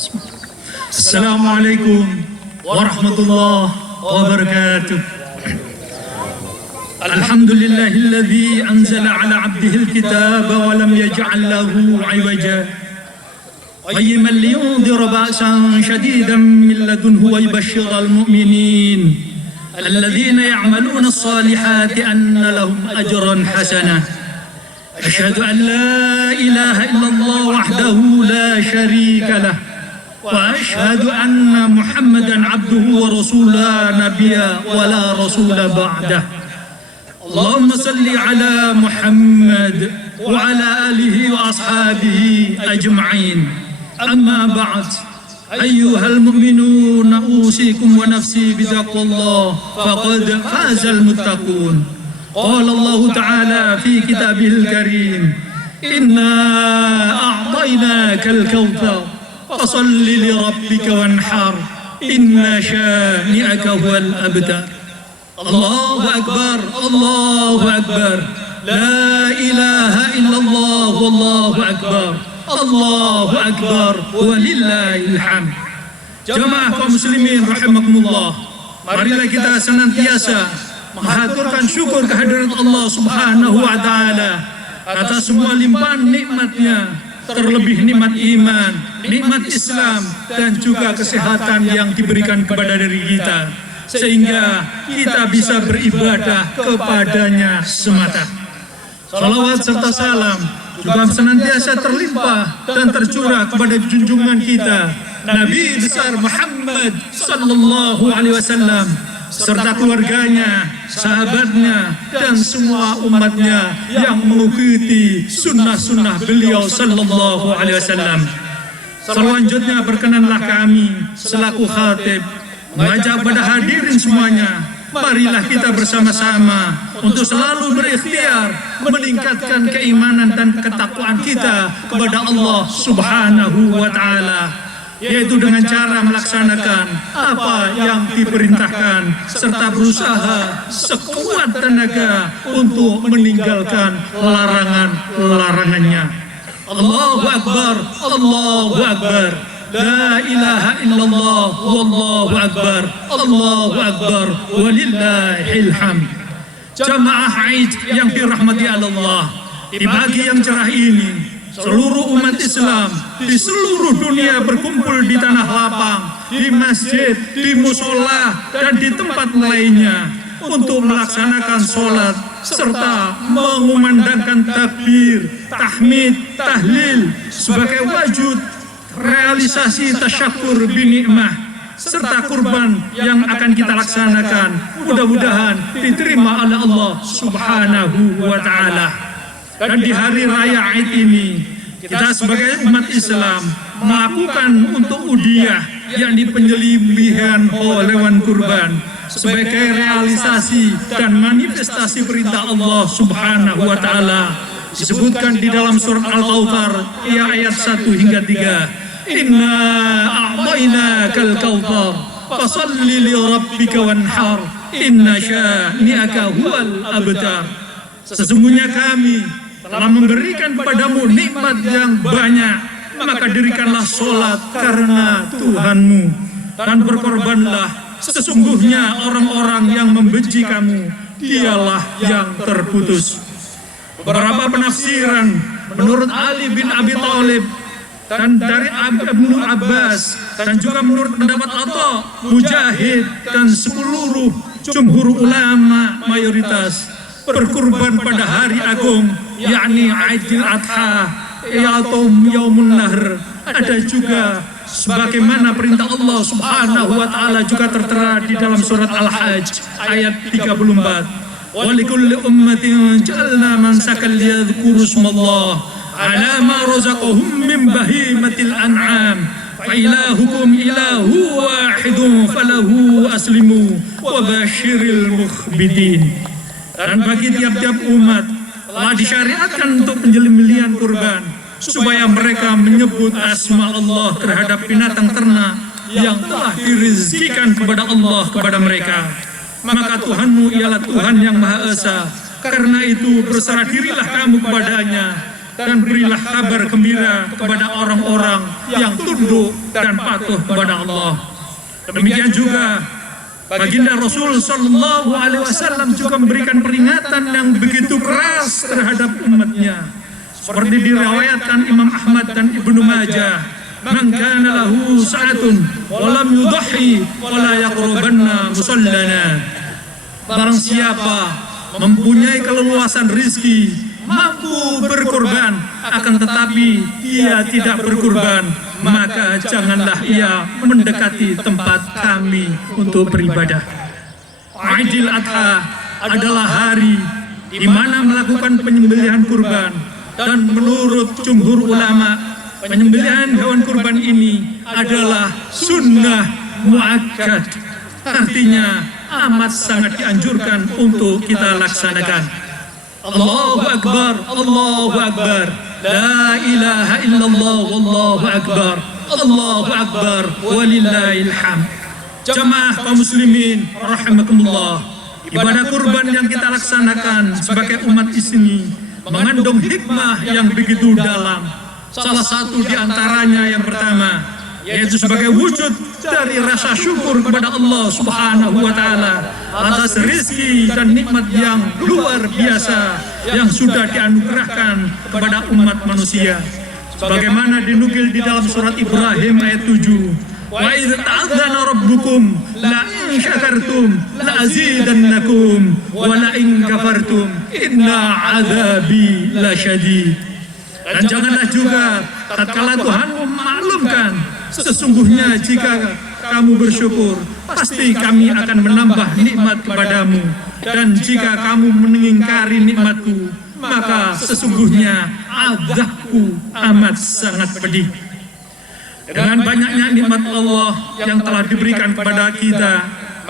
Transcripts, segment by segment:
Assalamualaikum warahmatullahi wabarakatuh. Alhamdulillahilladzi anzala ala abdihil kitaba wa lam yaj'al lahu 'iwaja qayyiman liyundhira ba'san shadidan min ladunhu wa yubashshiral mu'minin alladhina ya'maluna as-salihati anna lahum ajran hasanah. Asyhadu an la ilaha illallah wahdahu la syarika lah wa asyhadu anna Muhammadan abduhu wa rasulah nabiyya wa la rasula ba'dah. Allahumma salli ala Muhammad wa ala alihi wa ashabihi ajma'in. Amma ba'd. Ayyuhal mu'minuna usikum wa nafsi bitaqwallah faqad fazal muttaqun. Qala Allah Ta'ala fi kitabihil karim, inna a'tainakal kautsar fasalli li rabbika wanhar inna syani'aka huwal abtar. Allahu akbar, Allahu akbar, la ilaha illallah, wallahu akbar, Allahu akbar, walillahil hamd. Jamaah kaum muslimin rahimakumullah, marilah kita senantiasa mengaturkan syukur kehadirat Allah Subhanahu wa Ta'ala atas semua limpahan nikmatnya, terlebih nikmat iman, nikmat Islam, dan juga kesehatan yang diberikan kepada diri kita, sehingga kita bisa beribadah kepadanya semata. Salawat serta salam juga senantiasa terlimpah dan tercurah kepada junjungan kita Nabi besar Muhammad sallallahu alaihi wasallam serta keluarganya, sahabatnya, dan semua umatnya yang mengikuti sunnah-sunnah beliau sallallahu alaihi wasallam. Selanjutnya berkenanlah kami selaku khatib mengajak pada hadirin semuanya, marilah kita bersama-sama untuk selalu berikhtiar meningkatkan keimanan dan ketakwaan kita kepada Allah Subhanahu wa Ta'ala, yaitu dengan cara melaksanakan apa yang diperintahkan serta berusaha sekuat tenaga untuk meninggalkan larangan-larangannya. Allahu akbar, Allahu akbar, la ilaha illallah, wallahu akbar, Allahu akbar, walillahil hamd. Jamaah Aid yang dirahmati Allah, di pagi yang cerah ini seluruh umat Islam di seluruh dunia berkumpul di tanah lapang, di masjid, di musola, dan di tempat lainnya untuk melaksanakan sholat serta mengumandangkan takbir, tahmid, tahlil sebagai wujud realisasi tasyakur binikmah serta kurban yang akan kita laksanakan. Mudah-mudahan diterima oleh Allah Subhanahu wa Ta'ala. Dan di hari raya Aid ini, kita sebagai umat Islam melakukan untuk udiyah, yakni penyembelihan hewan kurban, sebagai realisasi dan manifestasi perintah Allah Subhanahu wa Ta'ala. Disebutkan di dalam surat Al-Kautsar ayat 1 hingga 3. Inna a'tainakal kautsar fasalli li rabbika wanhar inna syani'aka huwal abtar. Sesungguhnya kami telah memberikan kepadamu nikmat yang banyak, maka dirikanlah sholat karena Tuhanmu, dan berkorbanlah, sesungguhnya orang-orang yang membenci kamu dialah yang terputus. Beberapa penafsiran menurut Ali bin Abi Thalib dan dari Ibnu Abbas, dan juga menurut pendapat Atha, Mujahid, dan seluruh jumhur ulama mayoritas, berkurban pada hari agung, yakni Aidil Adha atau Yaumun Nahr, ada juga sebagaimana perintah Allah Subhanahu wa Ta'ala juga tertera di dalam surat Al-Hajj ayat 34. Wa likulli ummatin ja'alna mansakan liyadhkuru ismallah ala ma razaqahum min bahimatil an'am fa ilahukum ilahu wahidun falahu aslimu wa basyiril mukhbitin. Dan bagi tiap-tiap umat telah disyariatkan untuk penyembelihan kurban, supaya mereka menyebut asma Allah terhadap binatang ternak yang telah dirizkikan kepada Allah kepada mereka. Maka Tuhanmu ialah Tuhan yang Maha Esa. Karena itu berserah dirilah kamu kepadanya dan berilah kabar gembira kepada orang-orang yang tunduk dan patuh kepada Allah. Demikian juga baginda Rasul Sallallahu Alaihi Wasallam juga memberikan peringatan yang begitu keras terhadap umatnya, seperti diriwayatkan Imam Ahmad dan Ibnu Majah, "Man kana lahu sa'atun wa lam yudhi wa la yaqrubanna musallana." Barang siapa mempunyai keleluasan rizki, mampu berkorban, akan tetapi dia tidak berkorban, maka janganlah ia mendekati tempat kami untuk beribadah. Aidil Adha adalah hari di mana melakukan penyembelihan kurban, dan menurut jumhur ulama, penyembelihan hewan kurban ini adalah sunnah muakkad, artinya amat sangat dianjurkan untuk kita laksanakan. Allahu Akbar, Allahu Akbar, la ilaha illallah, wallahu akbar, Allahu Akbar, walillahil hamd. Jamaah kaum muslimin rahimakumullah, ibadah kurban yang kita laksanakan sebagai umat Islam mengandung hikmah yang begitu dalam. Salah satu di antaranya yang pertama, yaitu sebagai wujud dari rasa syukur kepada Allah Subhanahu wa Ta'ala atas rezeki dan nikmat yang luar biasa yang sudah dianugerahkan kepada umat manusia. Sebagaimana dinukil di dalam surat Ibrahim ayat 7, "Wa idz ta'adzana rabbukum la in syakartum la azidannakum wa la in kafartum inna 'adzabi lasyadid." Dan janganlah juga tatkala Tuhan memaklumkan, sesungguhnya jika kamu bersyukur, pasti kami akan menambah nikmat kepadamu, dan jika kamu mengingkari nikmatku, maka sesungguhnya azabku amat sangat pedih. Dengan banyaknya nikmat Allah yang telah diberikan kepada kita,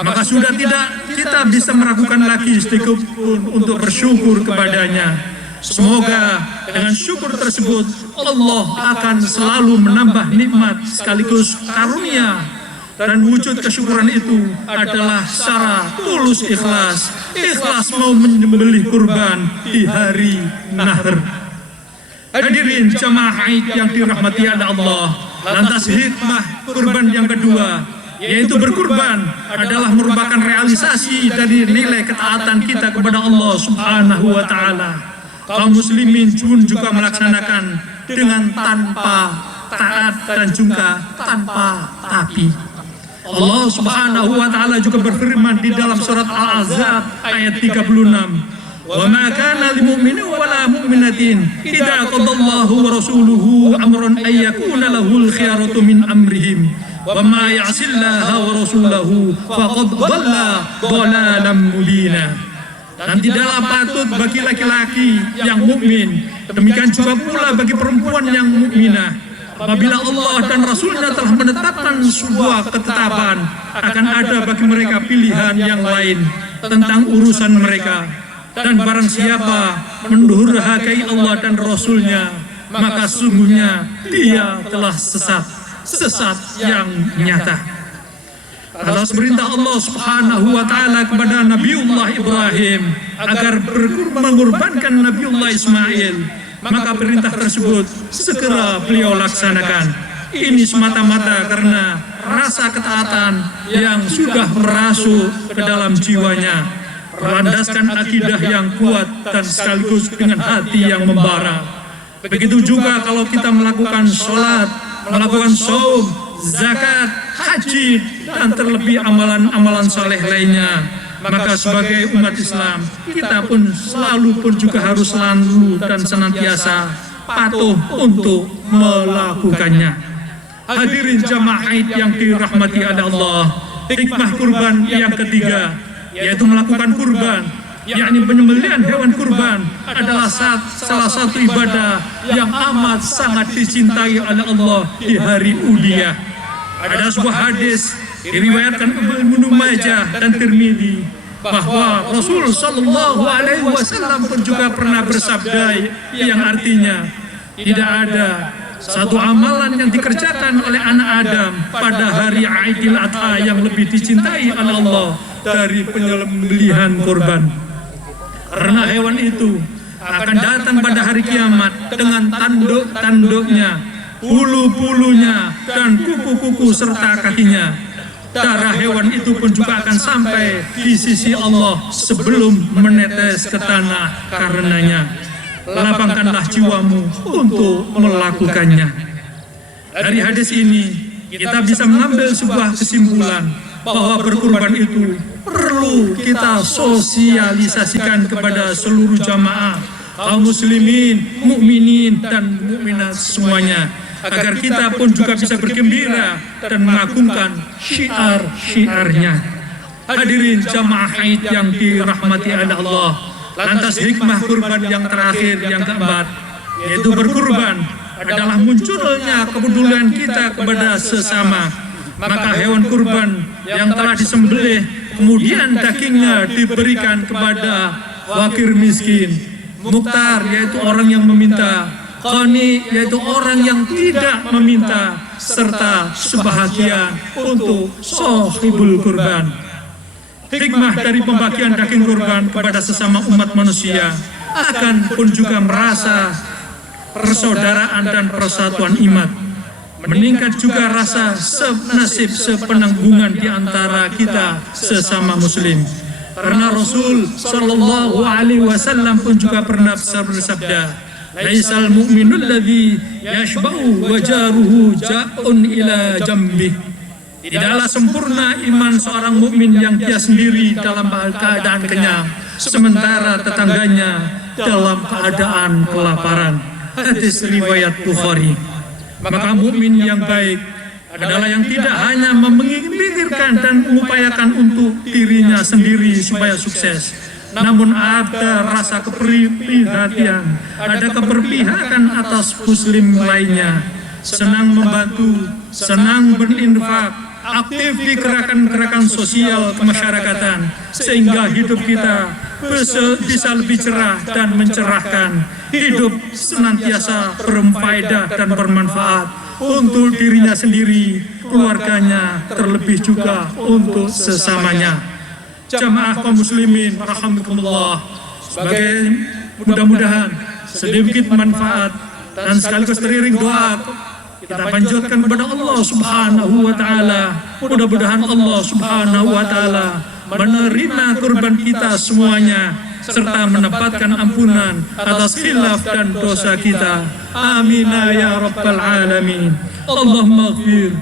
maka sudah tidak kita bisa meragukan lagi sedikit pun untuk bersyukur kepadanya. Semoga dengan syukur tersebut Allah akan selalu menambah nikmat sekaligus karunia, dan wujud kesyukuran itu adalah secara tulus ikhlas mau menyembelih kurban di hari Nahr. Hadirin jamaah Aid yang dirahmati Allah, lantas hikmah kurban yang kedua, yaitu berkurban, adalah merupakan realisasi dari nilai ketaatan kita kepada Allah Subhanahu wa Ta'ala. Kaum muslimin pun juga melaksanakan dengan tanpa taat dan juga tanpa tapi. Allah Subhanahu wa Ta'ala juga berfirman di dalam surat Al-Ahzab ayat 36, "Wa ma kana lil mu'minin wa la mu'minatin idza qadallahu wa rasuluhu amran ay yakuna lahul khiyaratu min amrihim wa ma ya'sillaha wa rasulahu faqad dhalla dhalalan mubina." Dan tidaklah patut bagi laki-laki yang mukmin, demikian juga pula bagi perempuan yang mukminah, apabila Allah dan Rasulnya telah menetapkan sebuah ketetapan, akan ada bagi mereka pilihan yang lain tentang urusan mereka. Dan barang siapa mendurhakai Allah dan Rasulnya, maka sungguhnya dia telah sesat yang nyata. Atas perintah Allah Subhanahu wa Ta'ala kepada Nabiullah Ibrahim agar mengorbankan Nabiullah Ismail, maka perintah tersebut segera beliau laksanakan. Ini semata-mata karena rasa ketaatan yang sudah merasuk ke dalam jiwanya, berlandaskan akidah yang kuat dan sekaligus dengan hati yang membara. Begitu juga kalau kita melakukan sholat, melakukan saum, zakat, haji, dan terlebih amalan-amalan saleh lainnya, maka sebagai umat Islam kita pun selalu pun juga harus selalu dan senantiasa patuh untuk melakukannya. Hadirin jamaah Aid yang dirahmati Allah, hikmah kurban yang ketiga, yaitu melakukan kurban, yakni penyembelihan hewan kurban, adalah salah satu ibadah yang amat sangat dicintai oleh Allah di hari Udhiyah. Ada sebuah hadis diriwayatkan Ibnu Majah dan Tirmidzi bahwa Rasul Sallallahu Alaihi Wasallam pun juga pernah bersabda yang artinya, tidak ada satu amalan yang dikerjakan oleh anak Adam pada hari Aidil Adha yang lebih dicintai oleh Allah dari penyembelihan kurban. Karena hewan itu akan datang pada hari kiamat dengan tanduk-tanduknya, bulu-bulunya, dan kuku-kuku serta kakinya. Darah hewan itu pun juga akan sampai di sisi Allah sebelum menetes ke tanah karenanya. Lapangkanlah jiwamu untuk melakukannya. Dari hadis ini kita bisa mengambil sebuah kesimpulan bahwa berkurban itu perlu kita sosialisasikan kepada seluruh jamaah, kaum muslimin, mukminin, dan mukminat semuanya, agar kita pun juga bisa bergembira dan mengagungkan syiar-syiarnya. Hadirin jamaah haid yang dirahmati oleh Allah, lantas hikmah kurban yang terakhir, yang keempat, yaitu berkurban adalah munculnya kepedulian kita kepada sesama. Maka hewan kurban yang telah disembelih, kemudian dagingnya diberikan kepada fakir miskin, muktar yaitu orang yang meminta, qani yaitu orang yang tidak meminta, serta sebahagian untuk sahibul kurban. Hikmah dari pembagian daging kurban kepada sesama umat manusia akan pun juga merasa persaudaraan dan persatuan iman. Meningkat juga rasa senasib sepenanggungan di antara kita sesama muslim. Karena Rasul sallallahu alaihi wasallam pun juga pernah bersabda, "Laisal mu'minul ladzi yashba'u wa jaruhu ja'un ila jambih." Tidaklah sempurna iman seorang mukmin yang dia sendiri dalam keadaan kenyang, sementara tetangganya dalam keadaan kelaparan. Hadis riwayat Bukhari. Maka mukmin yang baik adalah yang tidak hanya memikirkan dan mengupayakan untuk dirinya sendiri supaya sukses, namun ada rasa keprihatinan, ada keberpihakan atas muslim lainnya, senang membantu, senang berinfak, aktif di gerakan-gerakan sosial kemasyarakatan, sehingga hidup kita bisa lebih cerah dan mencerahkan. Hidup senantiasa berfaedah dan bermanfaat untuk dirinya sendiri, keluarganya, terlebih juga untuk sesamanya. Jamaah kaum muslimin rahimakumullah, sebagai mudah-mudahan sedikit manfaat dan sekaligus teriring doa, kita panjatkan kepada Allah Subhanahu wa taala. Mudah-mudahan Allah Subhanahu wa taala menerima kurban kita semuanya, serta menempatkan ampunan atas khilaf dan dosa kita. Amin ya rabbal alamin. Allahumma ighfir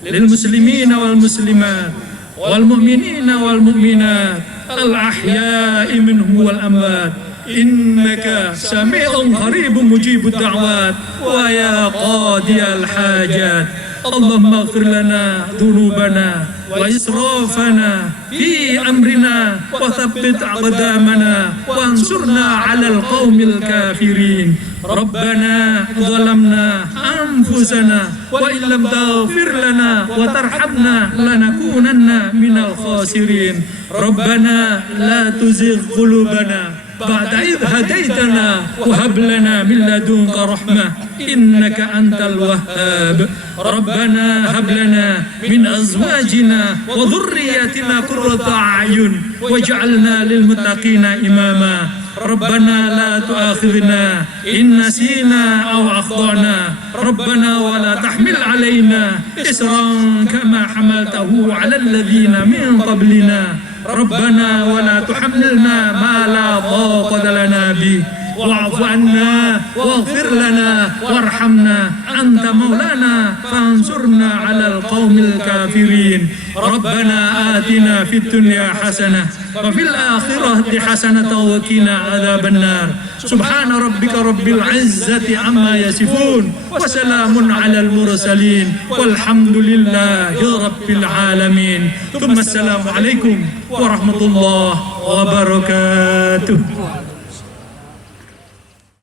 lil muslimina wal muslimat wal mu'minina wal mu'minat al ahya'i minhum wal amwat, innaka sami'un qaribun mujibud da'wat wa ya qadiyal hajat. Allahumma ighfir lana dhunubana wa israfana fi amrina wa thabbit aqdamana wa ansurna 'alal qaumil kafirin. Rabbana zalamna anfusana wa illam taghfir lana wa tarhamna lanakunanna minal khasirin. Rabbana la tuzigh qulubana بعد إذ هديتنا وهب لنا من لدنك رحمة إنك أنت الوهاب. ربنا هب لنا من أزواجنا وذرياتنا قرة أعين واجعلنا للمتقين إماما. ربنا لا تؤاخذنا إن نسينا أو أخطأنا. ربنا ولا تحمل علينا إصرا كما حملته على الذين من قبلنا. ربنا ولا تحملنا ما لا طاقة لنا به واعف عنا واغفر لنا وارحمنا أنت مولانا فانصرنا على القوم الكافرين. ربنا آتنا في الدنيا حسنة وفي الآخرة حسنة وقنا عذاب النار. سبحان ربك رب العزة عما يصفون وسلام على المرسلين والحمد لله رب العالمين. ثم السلام عليكم ورحمة الله وبركاته.